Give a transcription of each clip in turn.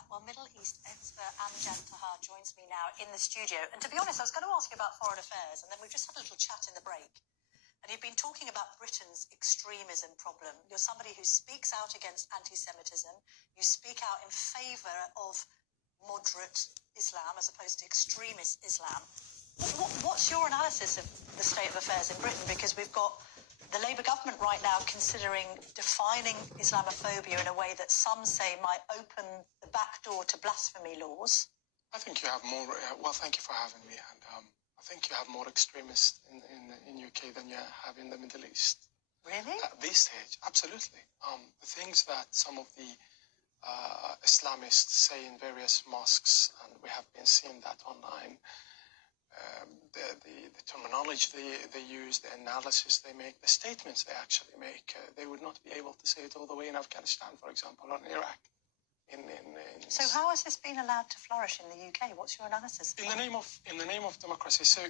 that. Well, Middle East expert Amjad Taha joins me now in the studio. And to be honest, I was going to ask you about foreign affairs, and then we've just had a little chat in the break. And you've been talking about Britain's extremism problem. You're somebody who speaks out against anti-Semitism. You speak out in favour of moderate Islam as opposed to extremist Islam. What's your analysis of the state of affairs in Britain? Because we've got the Labour government right now considering defining Islamophobia in a way that some say might open the back door to blasphemy laws. I think you have more, well, thank you for having me, and I think you have more extremists in UK than you have in the Middle East. Really? At this stage, absolutely. The things that some of the Islamists say in various mosques, and we have been seeing that online, the terminology they use, the analysis they make, the statements they actually make, they would not be able to say it all the way in Afghanistan, for example, or in Iraq. So how has this been allowed to flourish in the UK? What's your analysis? In the name of democracy. So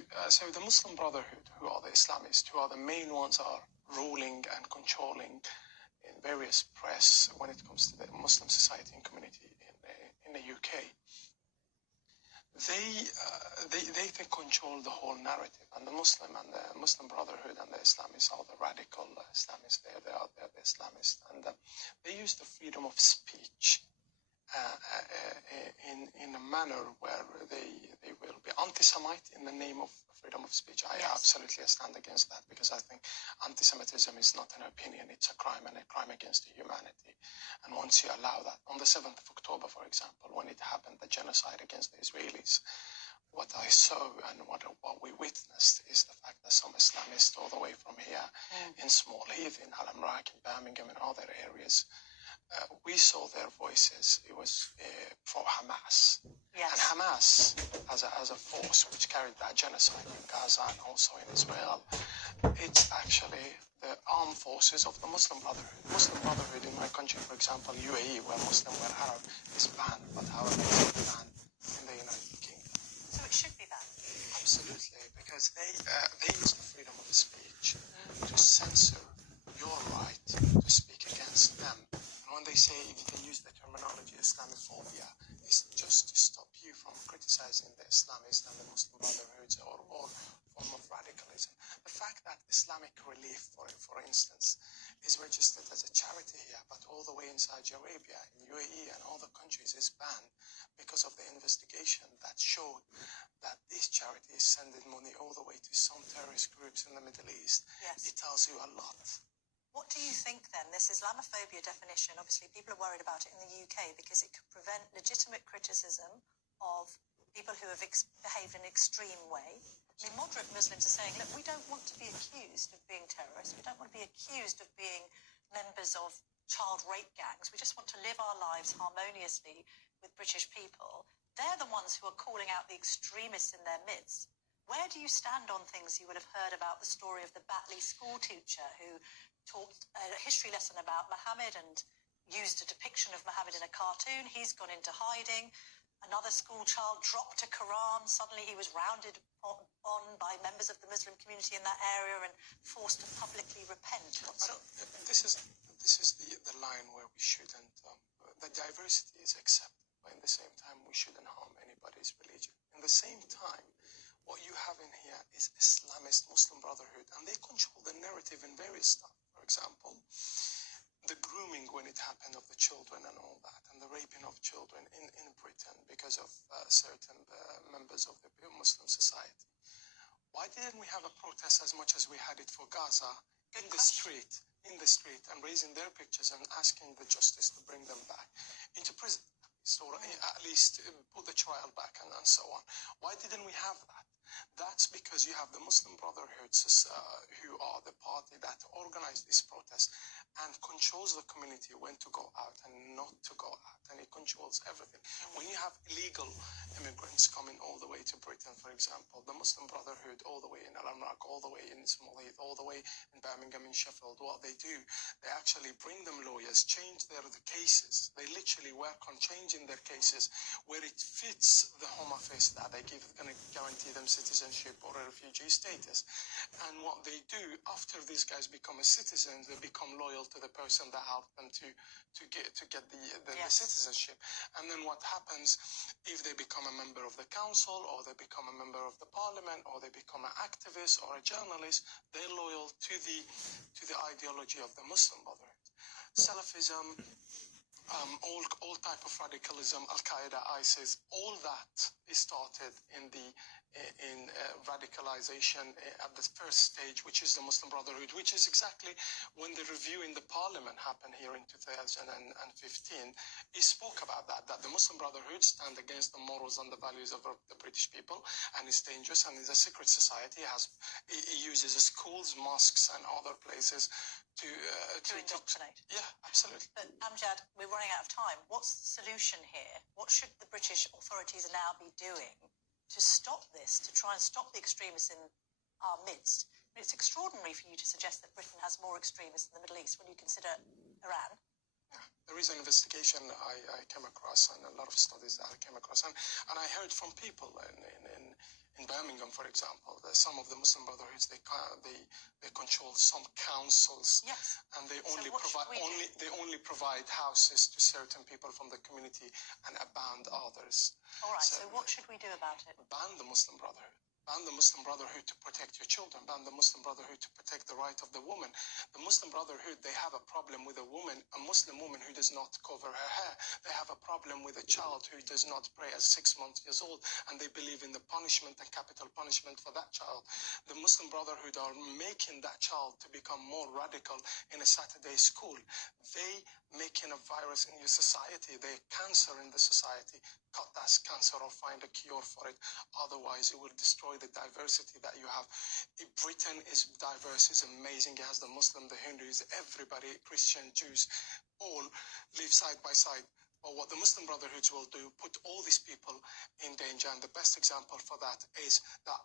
the Muslim Brotherhood, who are the Islamists, who are the main ones, are ruling and controlling in various press when it comes to the Muslim society and community in the UK. They control the whole narrative, and the Muslim Brotherhood and the Islamists are the radical Islamists. They are the Islamists, and they use the freedom of speech in a manner where they will be anti-Semite in the name of freedom of speech. I absolutely stand against that, because I think anti-Semitism is not an opinion, it's a crime, and a crime against humanity. And once you allow that, on the 7th of October, for example, when it happened, the genocide against the Israelis, what I saw and what we witnessed is the fact that some Islamists all the way from here in Small Heath, in Al-Amrak, in Birmingham, and other areas, we saw their voices. It was for Hamas. Yes. And Hamas, as a force which carried that genocide in Gaza and also in Israel, it's actually the armed forces of the Muslim Brotherhood. Muslim Brotherhood in my country, for example, UAE, where Muslim, where Arab, is banned, but however it's not banned in the United Kingdom. So it should be banned? Absolutely, because they use the freedom of speech to censor your right to speak against them. When they say, if they use the terminology Islamaphobia, it's just to stop you from criticizing the Islamists and the Muslim Brotherhoods or form of radicalism. The fact that Islamic Relief, for instance, is registered as a charity here, but all the way in Saudi Arabia, in UAE and other countries is banned because of the investigation that showed that this charity is sending money all the way to some terrorist groups in the Middle East. Yes. It tells you a lot. What do you think then? This Islamophobia definition, obviously people are worried about it in the UK because it could prevent legitimate criticism of people who have behaved in an extreme way. I mean, moderate Muslims are saying, look, we don't want to be accused of being terrorists. We don't want to be accused of being members of child rape gangs. We just want to live our lives harmoniously with British people. They're the ones who are calling out the extremists in their midst. Where do you stand on things? You would have heard about the story of the Batley school teacher who taught a history lesson about Muhammad and used a depiction of Muhammad in a cartoon. He's gone into hiding. Another school child dropped a Quran. Suddenly he was rounded on by members of the Muslim community in that area and forced to publicly repent. This is the line where we shouldn't, the diversity is accepted, but in the same time we shouldn't harm anybody's religion. In the same time, what you have in here is Islamist Muslim Brotherhood, and they control the narrative in various stuff. For example, the grooming when it happened of the children and all that, and the raping of children in Britain because of certain members of the Muslim society. Why didn't we have a protest as much as we had it for Gaza in the street, and raising their pictures and asking the justice to bring them back into prison, or at least put the trial back and so on? Why didn't we have that? That's because you have the Muslim Brotherhoods who are the party that organized this protest and controls the community when to go out and not to go out, and it controls everything. When you have illegal immigrants coming all the way to Britain, for example, the Muslim Brotherhood all the way in Al-Amrak, all the way in Small Heath, all the way in Birmingham, in Sheffield, what they do, they actually bring them lawyers, change the cases. They literally work on changing their cases where it fits the Home Office that they give, going to guarantee them citizenship or a refugee status. And what they do after these guys become a citizen, they become loyal to the person that helped them to get the citizenship. And then what happens if they become a member of the council, or they become a member of the parliament, or they become an activist or a journalist? They're loyal to the ideology of the Muslim Brotherhood. Salafism, all type of radicalism, Al-Qaeda, ISIS, all that is started in radicalization at the first stage, which is the Muslim Brotherhood, which is exactly when the review in the parliament happened here in 2015. He spoke about that the Muslim Brotherhood stand against the morals and the values of the British people, and is dangerous, and is a secret society. It uses schools, mosques, and other places to indoctrinate. Yeah, absolutely. But Amjad, we're running out of time. What's the solution here? What should the British authorities now be doing to stop this, to try and stop the extremists in our midst? I mean, it's extraordinary for you to suggest that Britain has more extremists in the Middle East when you consider Iran. Yeah, there is an investigation I came across, and a lot of studies that I came across, and I heard from people in Birmingham, for example, that some of the Muslim Brotherhoods, they control some councils, yes, and they only provide houses to certain people from the community and abandon others. All right. So what should we do about it? Ban the Muslim Brotherhood. Ban the Muslim Brotherhood to protect your children. Ban the Muslim Brotherhood to protect the right of the woman. The Muslim Brotherhood, they have a problem with a Muslim woman who does not cover her hair. They have a problem with a child who does not pray at 6 months old, and they believe in the punishment and capital punishment for that child. The Muslim Brotherhood are making that child to become more radical in a Saturday school. They making a virus in your society. They're cancer in the society. Cut that cancer or find a cure for it. Otherwise, it will destroy the diversity that you have. Britain is diverse, is amazing. It has the Muslim, the Hindus, everybody, Christian, Jews, all live side by side. But what the Muslim Brotherhoods will do, put all these people in danger. And the best example for that is that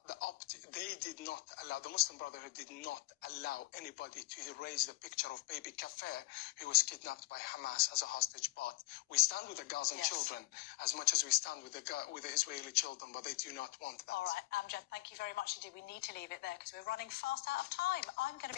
they did not allow, the Muslim Brotherhood did not allow anybody to erase the picture of baby Kafir, who was kidnapped by Hamas as a hostage. But we stand with the Gazan children as much as we stand with the Israeli children, but they do not want that. All right, Amjad, thank you very much indeed. We need to leave it there because we're running fast out of time. I'm going to